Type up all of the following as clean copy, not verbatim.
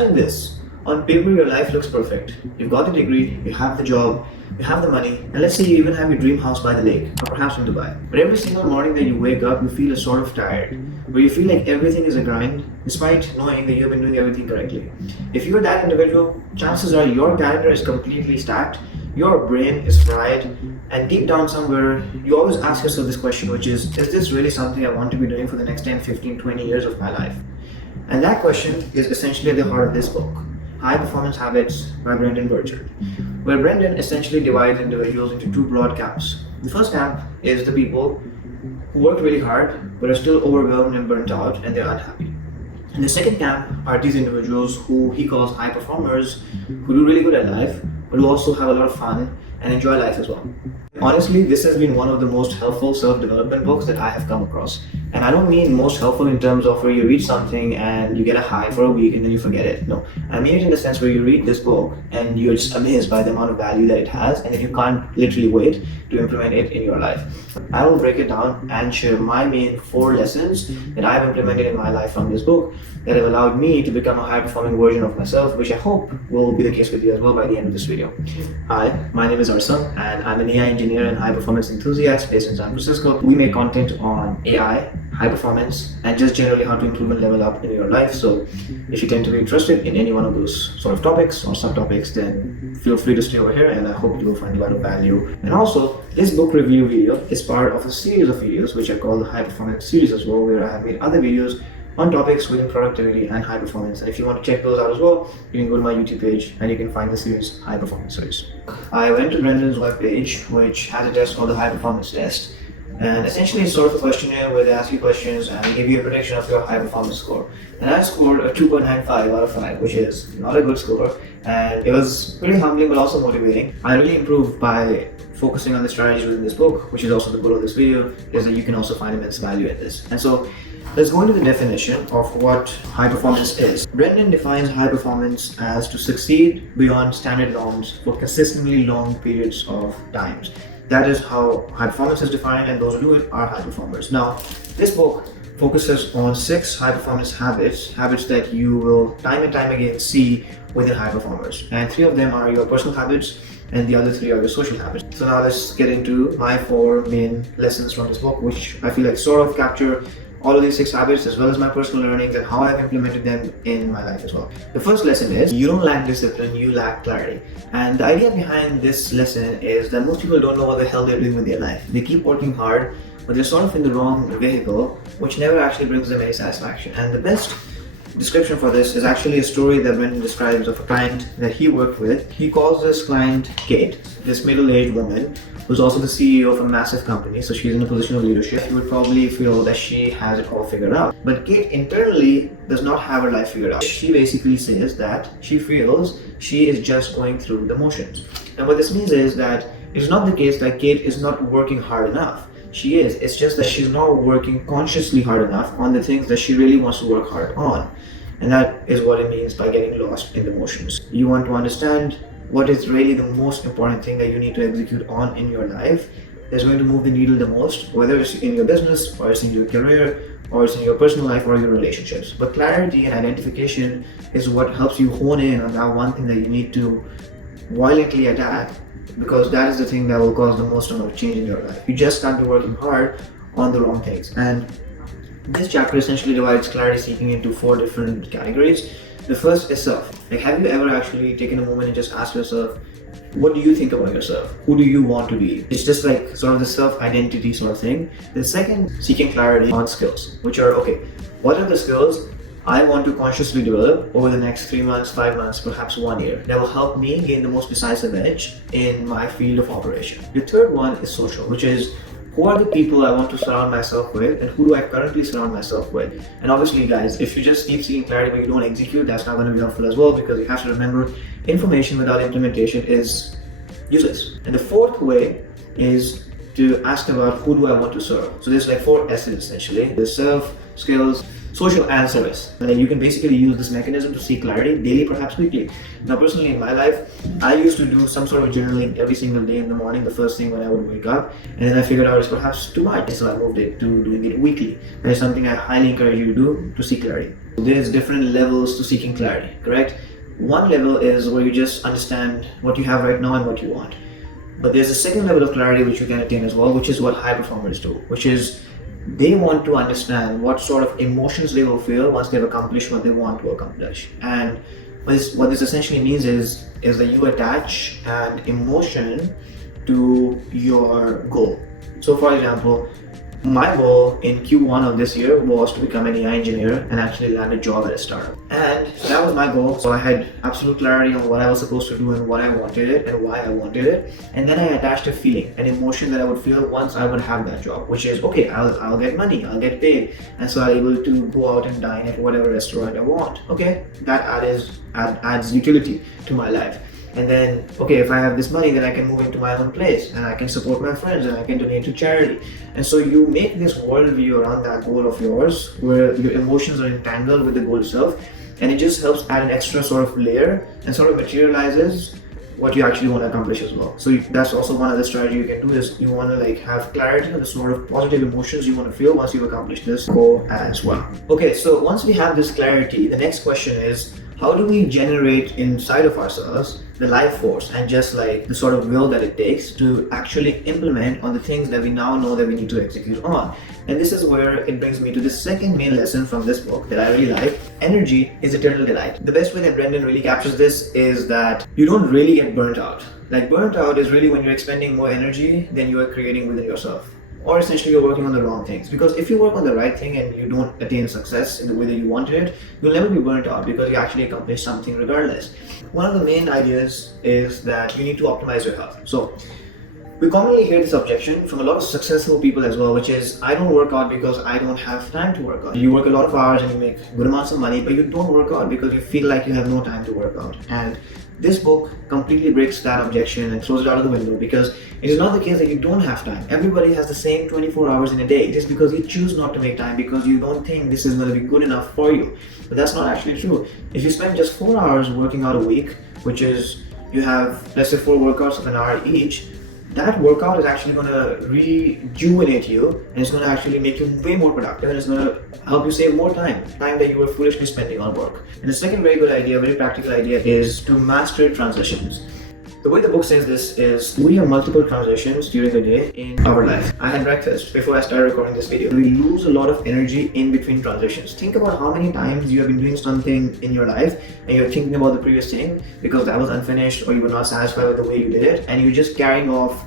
Imagine this. On paper, your life looks perfect. You've got the degree, you have the job, you have the money, and let's say you even have your dream house by the lake, or perhaps in Dubai. But every single morning that you wake up, you feel sort of tired, where you feel like everything is a grind, despite knowing that you've been doing everything correctly. If you're that individual, chances are your calendar is completely stacked, your brain is fried, and deep down somewhere, you always ask yourself this question, which is this really something I want to be doing for the next 10, 15, 20 years of my life? And that question is essentially at the heart of this book, High Performance Habits by Brendon Burchard, where Brendon essentially divides individuals into two broad camps. The first camp is the people who work really hard but are still overwhelmed and burnt out and they're unhappy. And the second camp are these individuals who he calls high performers, who do really good at life but who also have a lot of fun and enjoy life as well. Honestly, this has been one of the most helpful self-development books that I have come across. And I don't mean most helpful in terms of where you read something and you get a high for a week and then you forget it. No, I mean it in the sense where you read this book and you're just amazed by the amount of value that it has and that you can't literally wait to implement it in your life. I will break it down and share my main 4 lessons that I've implemented in my life from this book that have allowed me to become a high-performing version of myself, which I hope will be the case with you as well by the end of this video. Hi, my name is Arsam and I'm an AI engineer and high-performance enthusiast based in San Francisco. We make content on AI, high performance, and just generally how to improve and level up in your life. So if you tend to be interested in any one of those sort of topics or subtopics, then feel free to stay over here and I hope you will find a lot of value. And also, this book review video is part of a series of videos which I call the High Performance series as well, where I have made other videos on topics within productivity and high performance. And if you want to check those out as well, you can go to my YouTube page and you can find the series High Performance series. I went to Brendon's webpage, which has a test called the High Performance Test. And essentially it's sort of a questionnaire where they ask you questions and they give you a prediction of your high performance score. And I scored a 2.95 out of 5, which is not a good score. And it was pretty humbling but also motivating. I really improved by focusing on the strategies within this book, which is also the goal of this video, is that you can also find immense value in this. And so let's go into the definition of what high performance is. Brendon defines high performance as to succeed beyond standard norms for consistently long periods of times. That is how high performance is defined, and those who do it are high performers. Now, this book focuses on 6 high performance habits that you will time and time again see within high performers. And 3 of them are your personal habits, and the other 3 are your social habits. So now let's get into my 4 main lessons from this book, which I feel like sort of capture all of these 6 habits as well as my personal learnings and how I've implemented them in my life as well. The first lesson is you don't lack discipline, you lack clarity. And the idea behind this lesson is that most people don't know what the hell they're doing with their life. They keep working hard, but they're sort of in the wrong vehicle, which never actually brings them any satisfaction. And the best description for this is actually a story that Brendon describes of a client that he worked with. He calls this client Kate, this middle-aged woman who's also the CEO of a massive company, so she's in a position of leadership. You would probably feel that she has it all figured out. But Kate internally does not have her life figured out. She basically says that she feels she is just going through the motions. And what this means is that it's not the case that Kate is not working hard enough. She is. It's just that she's not working consciously hard enough on the things that she really wants to work hard on. And that is what it means by getting lost in the motions. You want to understand what is really the most important thing that you need to execute on in your life that's going to move the needle the most, whether it's in your business or it's in your career or it's in your personal life or your relationships. But clarity and identification is what helps you hone in on that one thing that you need to violently attack, because that is the thing that will cause the most amount of change in your life. You just can't be working hard on the wrong things. And this chapter essentially divides clarity seeking into 4 different categories. The first is self. Like, have you ever actually taken a moment and just asked yourself, what do you think about yourself? Who do you want to be? It's just like sort of the self-identity sort of thing. The second, seeking clarity on skills, which are, okay, what are the skills I want to consciously develop over the next 3 months, 5 months, perhaps 1 year that will help me gain the most decisive edge in my field of operation. The third one is social, which is who are the people I want to surround myself with and who do I currently surround myself with. And obviously guys, if you just keep seeking clarity but you don't execute, that's not going to be helpful as well, because you have to remember information without implementation is useless. And the fourth way is to ask about who do I want to serve. So there's like 4 S's essentially: the self, skills, social, and service. And then you can basically use this mechanism to seek clarity daily, perhaps weekly. Now personally in my life, I used to do some sort of journaling every single day in the morning, the first thing when I would wake up, and then I figured out it's perhaps too much, so I moved it to doing it weekly. That is something I highly encourage you to do to seek clarity. There's different levels to seeking clarity, correct? One level is where you just understand what you have right now and what you want. But there's a second level of clarity which you can attain as well, which is what high performers do, which is they want to understand what sort of emotions they will feel once they've accomplished what they want to accomplish. And what this essentially means is that you attach an emotion to your goal. So for example, my goal in Q1 of this year was to become an AI engineer and actually land a job at a startup. And so that was my goal. So I had absolute clarity on what I was supposed to do and what I wanted it and why I wanted it. And then I attached a feeling, an emotion that I would feel once I would have that job, which is, okay, I'll get money, I'll get paid. And so I'm able to go out and dine at whatever restaurant I want. Okay, that adds utility to my life. And then, okay, if I have this money, then I can move into my own place and I can support my friends and I can donate to charity. And so you make this worldview around that goal of yours where your emotions are entangled with the goal itself, and it just helps add an extra sort of layer and sort of materializes what you actually want to accomplish as well. So that's also one of the strategy you can do, is you want to have clarity on the sort of positive emotions you want to feel once you've accomplished this goal as well. Okay, so once we have this clarity, the next question is, how do we generate inside of ourselves the life force and just the sort of will that it takes to actually implement on the things that we now know that we need to execute on? And this is where it brings me to the second main lesson from this book that I really like. Energy is eternal delight. The best way that Brendon really captures this is that you don't really get burnt out. Burnt out is really when you're expending more energy than you are creating within yourself. Or essentially you're working on the wrong things. Because if you work on the right thing and you don't attain success in the way that you wanted it, you'll never be burnt out because you actually accomplished something regardless. One of the main ideas is that you need to optimize your health. So we commonly hear this objection from a lot of successful people as well, which is, I don't work out because I don't have time to work out. You work a lot of hours and you make good amounts of money, but you don't work out because you feel like you have no time to work out. And this book completely breaks that objection and throws it out of the window, because it is not the case that you don't have time. Everybody has the same 24 hours in a day. It is because you choose not to make time because you don't think this is going to be good enough for you. But that's not actually true. If you spend just 4 hours working out a week, which is, you have, let's say, 4 workouts of an hour each, that workout is actually going to rejuvenate you, and it's going to actually make you way more productive, and it's going to help you save more time that you were foolishly spending on work. And the second very good idea, very practical idea, is to master transitions. The way the book says this is, we have multiple transitions during the day in our life. I had breakfast before I started recording this video. We lose a lot of energy in between transitions. Think about how many times you have been doing something in your life and you're thinking about the previous thing because that was unfinished, or you were not satisfied with the way you did it, and you're just carrying off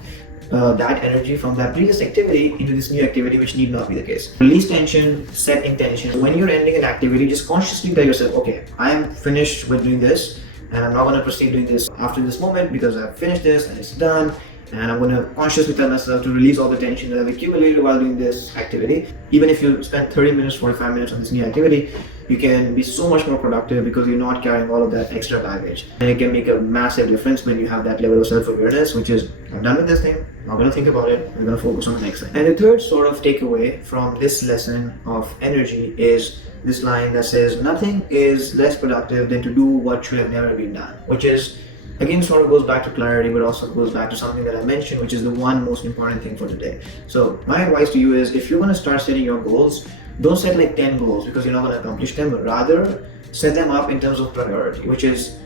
that energy from that previous activity into this new activity, which need not be the case. Release tension, set intention. When you're ending an activity, just consciously tell yourself, okay, I am finished with doing this, and I'm not going to proceed doing this after this moment because I've finished this and it's done. And I'm going to consciously tell myself to release all the tension that I've accumulated while doing this activity. Even if you spend 30 minutes, 45 minutes on this new activity, you can be so much more productive because you're not carrying all of that extra baggage. And it can make a massive difference when you have that level of self-awareness, which is, I'm done with this thing, I'm not going to think about it, I'm going to focus on the next thing. And the third sort of takeaway from this lesson of energy is this line that says, nothing is less productive than to do what should have never been done, which is, again, sort of goes back to clarity, but also goes back to something that I mentioned, which is the one most important thing for today. So my advice to you is, if you're going to start setting your goals, don't set 10 goals because you're not going to accomplish them, but rather set them up in terms of priority, which is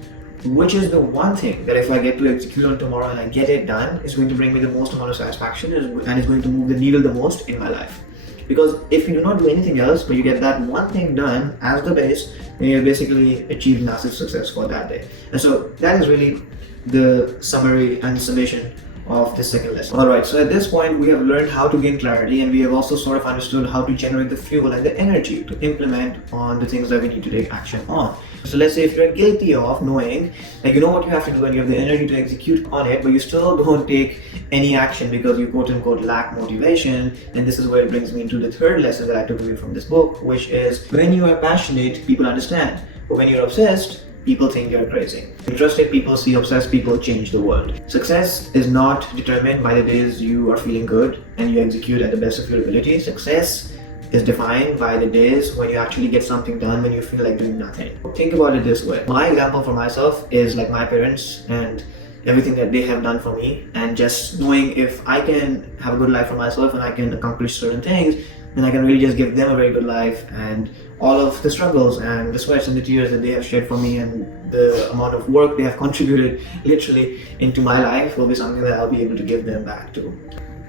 the one thing that if I get to execute on tomorrow and I get it done, is going to bring me the most amount of satisfaction and is going to move the needle the most in my life. Because if you do not do anything else, but you get that one thing done as the base, then you basically achieved massive success for that day. And so that is really the summary and summation of this second lesson. Alright, so at this point we have learned how to gain clarity, and we have also sort of understood how to generate the fuel and the energy to implement on the things that we need to take action on. So let's say if you're guilty of knowing, you know what you have to do and you have the energy to execute on it, but you still don't take any action because you quote unquote lack motivation, and this is where it brings me into the third lesson that I took away from this book, which is, when you are passionate, people understand, but when you're obsessed, people think you're crazy. Interested people see obsessed people change the world. Success is not determined by the days you are feeling good and you execute at the best of your ability. Success is defined by the days when you actually get something done when you feel like doing nothing. Think about it this way. My example for myself is like my parents, and everything that they have done for me, and just knowing if I can have a good life for myself and I can accomplish certain things, then I can really just give them a very good life. And all of the struggles and the sweats and the tears that they have shed for me and the amount of work they have contributed literally into my life will be something that I'll be able to give them back to.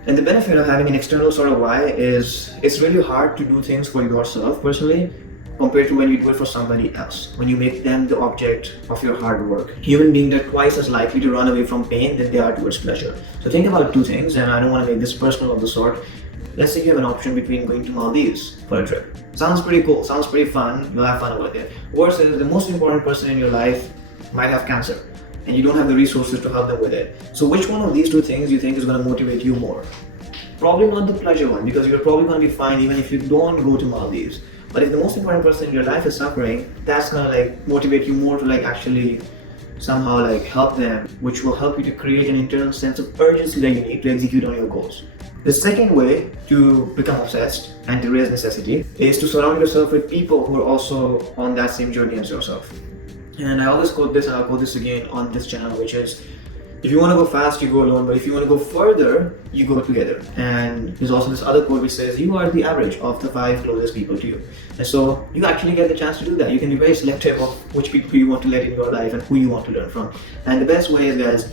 And the benefit of having an external sort of why is it's really hard to do things for yourself personally compared to when you do it for somebody else. When you make them the object of your hard work, human beings are twice as likely to run away from pain than they are towards pleasure. So think about two things, and I don't want to make this personal of the sort. Let's say you have an option between going to Maldives for a trip. Sounds pretty cool, sounds pretty fun, you'll have fun over there. Versus the most important person in your life might have cancer and you don't have the resources to help them with it. So which one of these two things you think is going to motivate you more? Probably not the pleasure one, because you're probably going to be fine even if you don't go to Maldives. But if the most important person in your life is suffering, that's gonna motivate you more to actually somehow help them, which will help you to create an internal sense of urgency that you need to execute on your goals. The second way to become obsessed and to raise necessity is to surround yourself with people who are also on that same journey as yourself. And I always quote this, and I'll quote this again on this channel, which is, if you want to go fast, you go alone, but if you want to go further, you go together. And there's also this other quote which says, you are the average of the 5 closest people to you. And so you actually get the chance to do that. You can be very selective of which people you want to let in your life and who you want to learn from. And the best way is, guys,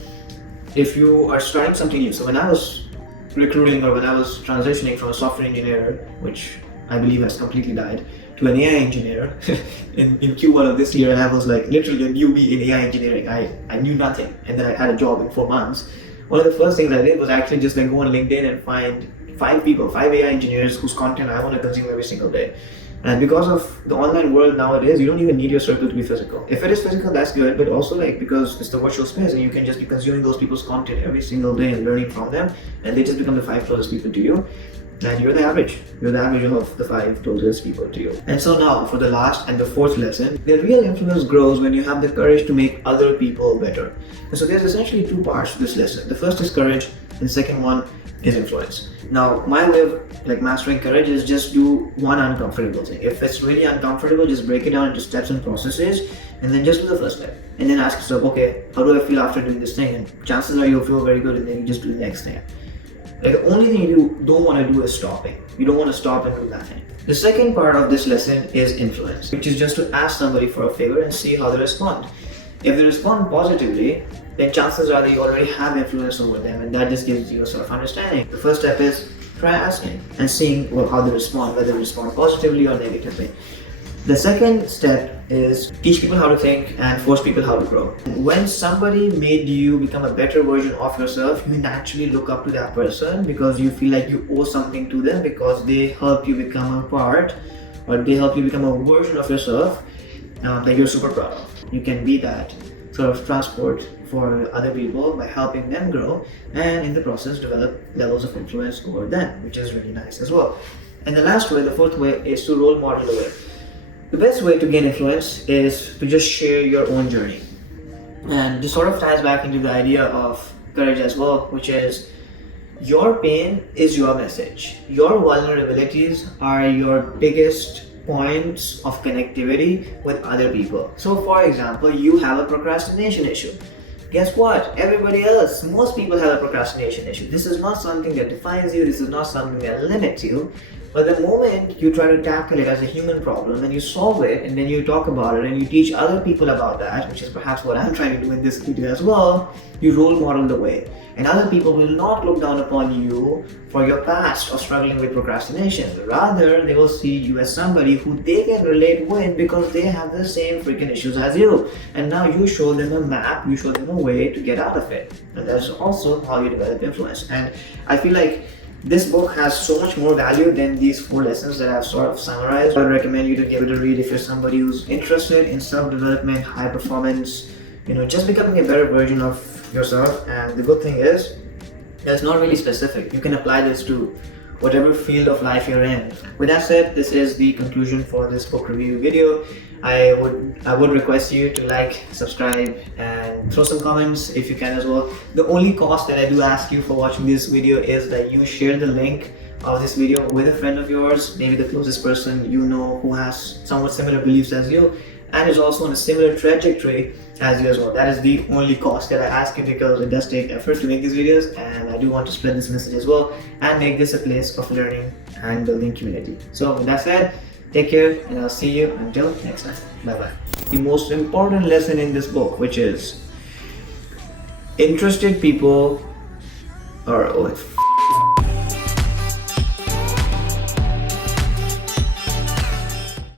if you are starting something new. So when I was recruiting, or when I was transitioning from a software engineer, which I believe has completely died, to an AI engineer in Q1 of this year, I was literally a newbie in AI engineering. I knew nothing, and then I had a job in 4 months. One of the first things I did was actually just go on LinkedIn and find 5 AI engineers whose content I want to consume every single day. And because of the online world nowadays, you don't even need your circle to be physical. If it is physical, that's good, but also because it's the virtual space and you can just be consuming those people's content every single day and learning from them, and they just become the 5 closest people to you. And you're the average. You're the average of the 5 closest people to you. And so now, for the last and the fourth lesson, the real influence grows when you have the courage to make other people better. And so there's essentially 2 parts to this lesson. The first is courage, and the second one is influence. Now, my way of mastering courage is just do one uncomfortable thing. If it's really uncomfortable, just break it down into steps and processes, and then just do the first step. And then ask yourself, okay, how do I feel after doing this thing? And chances are you'll feel very good, and then you just do the next thing. The only thing you don't want to do is stopping. You don't want to stop and do nothing. The second part of this lesson is influence, which is just to ask somebody for a favor and see how they respond. If they respond positively, then chances are that you already have influence over them, and that just gives you a sort of understanding. The first step is try asking and seeing how they respond, whether they respond positively or negatively. The second step is teach people how to think and force people how to grow. When somebody made you become a better version of yourself, you naturally look up to that person because you feel like you owe something to them, because they help you become a part, or they help you become a version of yourself that you're super proud of. You can be that sort of transport for other people by helping them grow, and in the process develop levels of influence over them, which is really nice as well. And the last way, the fourth way, is to role model the way. The best way to gain influence is to just share your own journey. And this sort of ties back into the idea of courage as well, which is your pain is your message. Your vulnerabilities are your biggest points of connectivity with other people. So for example, you have a procrastination issue. Guess what? Everybody else, most people have a procrastination issue. This is not something that defines you, this is not something that limits you. But the moment you try to tackle it as a human problem and you solve it, and then you talk about it and you teach other people about that, which is perhaps what I'm trying to do in this video as well, you role model the way. And other people will not look down upon you for your past of struggling with procrastination. Rather, they will see you as somebody who they can relate with because they have the same freaking issues as you. And now you show them a map, you show them a way to get out of it. And that's also how you develop influence. And I feel like this book has so much more value than these 4 lessons that I've sort of summarized. I would recommend you to give it a read if you're somebody who's interested in self-development, high performance, just becoming a better version of yourself. And the good thing is, it's not really specific. You can apply this to whatever field of life you're in. With that said, this is the conclusion for this book review video. I would request you to like, subscribe, and throw some comments if you can as well. The only cost that I do ask you for watching this video is that you share the link of this video with a friend of yours, maybe the closest person you know who has somewhat similar beliefs as you, and is also on a similar trajectory as you as well. That is the only cost that I ask you, because it does take effort to make these videos, and I do want to spread this message as well and make this a place of learning and building community. So with that said, take care, and I'll see you until next time. Bye bye. The most important lesson in this book, which is interested people are